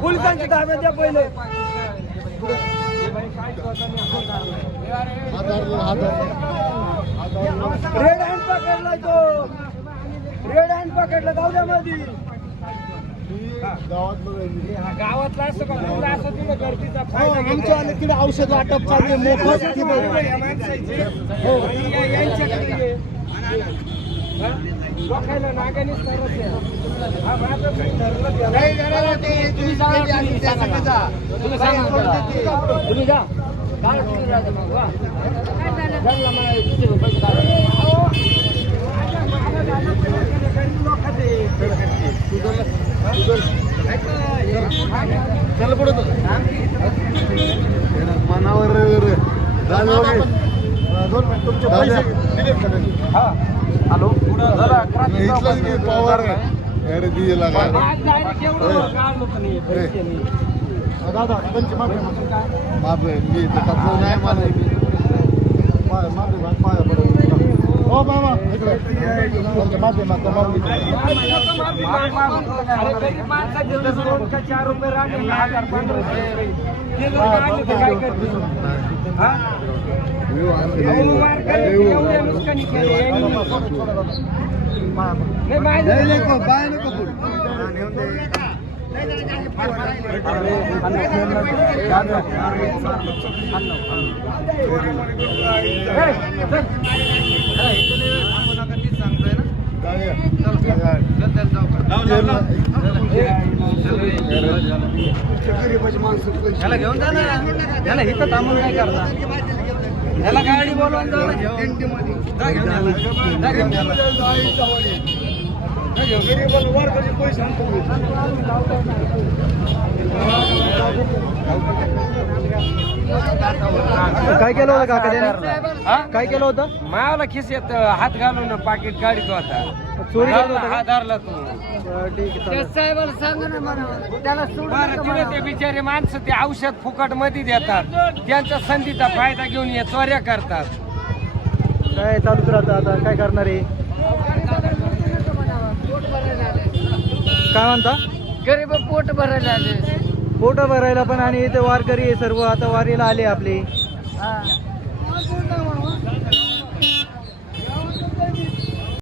पोलिसांची ताब्यात द्या पहिले. रेड हँड पकडला तो, रेड हँड पकडला. जाऊ द्या मध्ये गावातला असं का तुला असं तुला गर्दीचा फायदा. आमच्या तिकडे औषध वाटप चालू मोफत यांच्याकडे लोकायला नागानीच करत हा माझं तुम्ही जा काय चला पुढे मनावर तुमचे पैसे डिलीट करायचे. हा हॅलो पॉवर दादा पंच मागे मी नाही मला हो बाबा इकडे माध्यमात मागणी 4 रुपये राहिले 1000 घेऊन जा ना याला इथं थांबून काय करता याला गाडी बोलवून जा काय केलं होतं काका त्याने काय केलं होतं मायाला खिसेत हात घालून पाकिट काढतो आता चोरी हा धरला तू साहेबाला सांगा ना मला त्याला ते बिचारे माणसं ते औषध फुकट मध्ये देतात त्यांच्या संधीचा फायदा घेऊन या चोऱ्या करतात काय चालूच राहतं आता काय करणार आहे काय म्हणता गरीब पोट भरायला आले पोट भरायला पण आणि इथे वारकरी सर्व आता वारीला आले आपले